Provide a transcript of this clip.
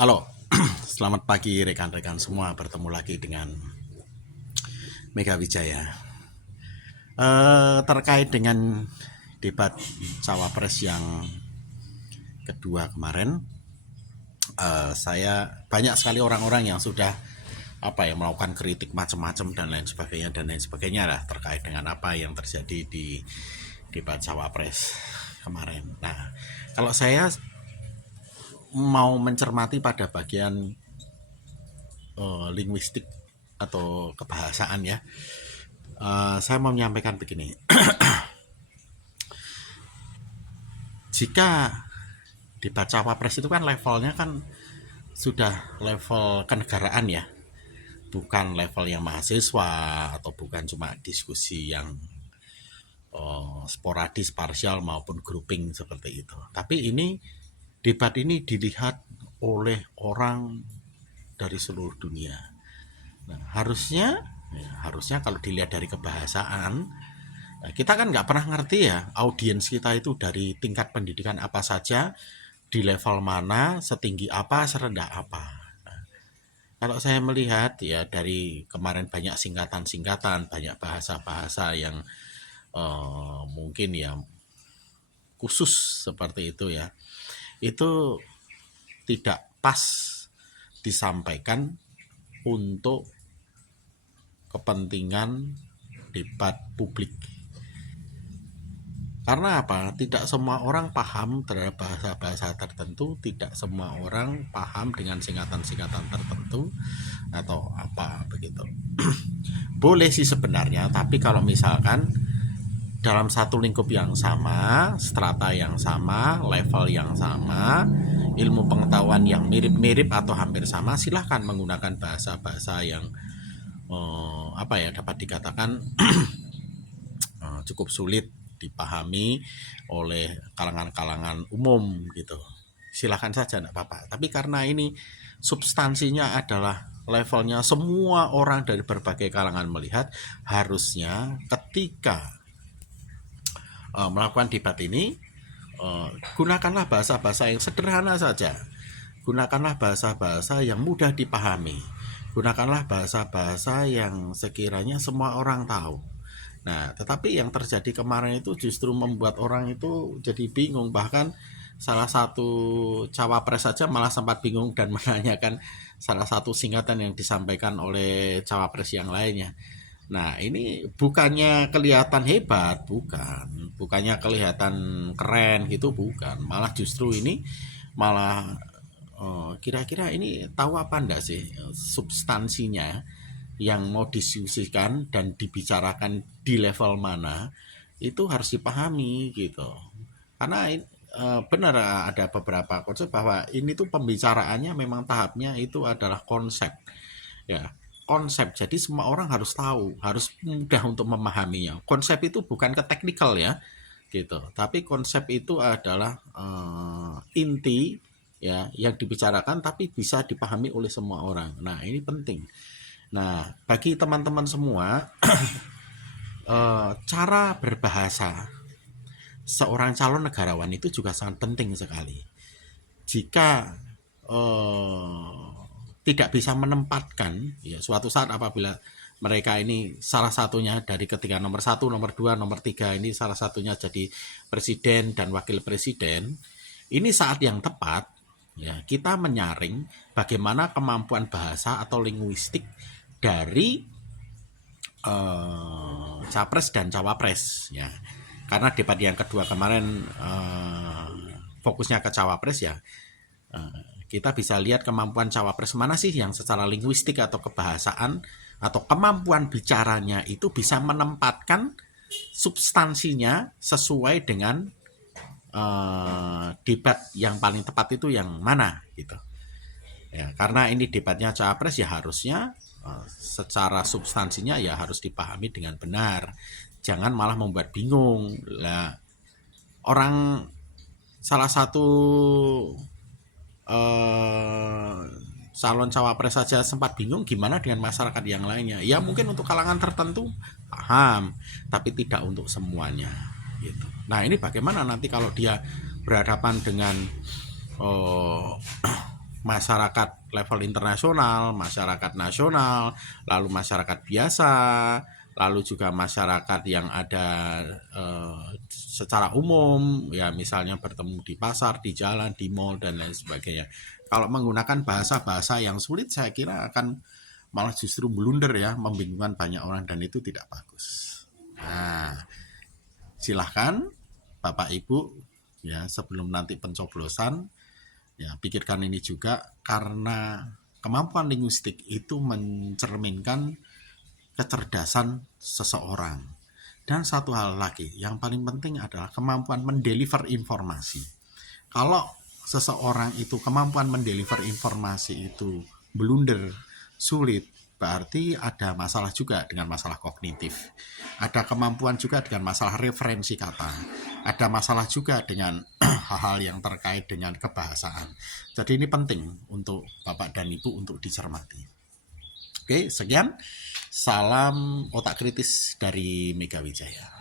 Halo, selamat pagi rekan-rekan semua. Bertemu lagi dengan Mega Wijaya. Terkait dengan debat cawapres yang kedua kemarin, saya banyak sekali orang-orang yang sudah melakukan kritik macam-macam dan lain sebagainya lah terkait dengan apa yang terjadi di debat cawapres kemarin. Nah, kalau saya mau mencermati pada bagian linguistik atau kebahasaan ya, saya mau menyampaikan begini. Jika debat cawapres itu kan levelnya kan sudah level kenegaraan ya, bukan level yang mahasiswa atau bukan cuma diskusi yang sporadis, parsial maupun grouping seperti itu. Tapi ini debat ini dilihat oleh orang dari seluruh dunia. Nah, harusnya kalau dilihat dari kebahasaan, kita kan nggak pernah ngerti ya audiens kita itu dari tingkat pendidikan apa saja, di level mana, setinggi apa, serendah apa. Nah, kalau saya melihat ya dari kemarin banyak singkatan-singkatan, banyak bahasa-bahasa yang mungkin ya khusus seperti itu ya, itu tidak pas disampaikan untuk kepentingan debat publik. Karena apa? Tidak semua orang paham terhadap bahasa-bahasa tertentu, tidak semua orang paham dengan singkatan-singkatan tertentu atau apa begitu. Boleh sih sebenarnya, tapi kalau misalkan dalam satu lingkup yang sama, strata yang sama, level yang sama, ilmu pengetahuan yang mirip-mirip atau hampir sama, silahkan menggunakan bahasa-bahasa yang dapat dikatakan cukup sulit dipahami oleh kalangan-kalangan umum gitu. Silahkan saja, enggak apa-apa. Tapi karena ini substansinya adalah levelnya semua orang dari berbagai kalangan melihat, harusnya ketika melakukan debat ini, gunakanlah bahasa-bahasa yang sederhana saja. Gunakanlah bahasa-bahasa yang mudah dipahami. Gunakanlah bahasa-bahasa yang sekiranya semua orang tahu. Nah, tetapi yang terjadi kemarin itu justru membuat orang itu jadi bingung. Bahkan salah satu cawapres saja malah sempat bingung dan menanyakan salah satu singkatan yang disampaikan oleh cawapres yang lainnya. Nah, ini bukannya kelihatan hebat, bukannya kelihatan keren gitu, bukan. Malah justru ini malah kira-kira ini tahu apa enggak sih substansinya yang mau diskusikan dan dibicarakan di level mana, itu harus dipahami gitu. Karena benar ada beberapa konsep bahwa ini tuh pembicaraannya memang tahapnya itu adalah konsep ya, konsep. Jadi semua orang harus tahu, harus mudah untuk memahaminya. Konsep itu bukan ke teknikal ya gitu, tapi konsep itu adalah inti ya yang dibicarakan tapi bisa dipahami oleh semua orang. Nah, ini penting. Nah, bagi teman-teman semua, cara berbahasa seorang calon negarawan itu juga sangat penting sekali. Jika tidak bisa menempatkan, ya suatu saat apabila mereka ini salah satunya dari ketiga nomor satu, nomor dua, nomor tiga ini salah satunya jadi presiden dan wakil presiden, ini saat yang tepat ya kita menyaring bagaimana kemampuan bahasa atau linguistik dari capres dan cawapres ya. Karena debat yang kedua kemarin fokusnya ke cawapres ya. Kita bisa lihat kemampuan cawapres mana sih yang secara linguistik atau kebahasaan atau kemampuan bicaranya itu bisa menempatkan substansinya sesuai dengan debat yang paling tepat itu yang mana gitu. Ya, karena ini debatnya cawapres ya harusnya secara substansinya ya harus dipahami dengan benar. Jangan malah membuat bingung. Lah, orang salah satu calon cawapres saja sempat bingung, gimana dengan masyarakat yang lainnya? Ya mungkin untuk kalangan tertentu paham, tapi tidak untuk semuanya gitu. Nah, ini bagaimana nanti kalau dia berhadapan dengan masyarakat level internasional, masyarakat nasional, lalu masyarakat biasa, lalu juga masyarakat yang ada secara umum, ya misalnya bertemu di pasar, di jalan, di mall, dan lain sebagainya. Kalau menggunakan bahasa-bahasa yang sulit, saya kira akan malah justru blunder ya, membingungkan banyak orang, dan itu tidak bagus. Nah, silahkan Bapak Ibu ya sebelum nanti pencoblosan ya pikirkan ini juga, karena kemampuan linguistik itu mencerminkan kecerdasan seseorang. Dan satu hal lagi yang paling penting adalah kemampuan mendeliver informasi. Kalau seseorang itu kemampuan mendeliver informasi itu blunder, sulit, berarti ada masalah juga dengan masalah kognitif. Ada kemampuan juga dengan masalah referensi kata. Ada masalah juga dengan hal-hal yang terkait dengan kebahasaan. Jadi ini penting untuk Bapak dan Ibu untuk dicermati. Oke, sekian. Salam otak kritis dari Mega Wijaya.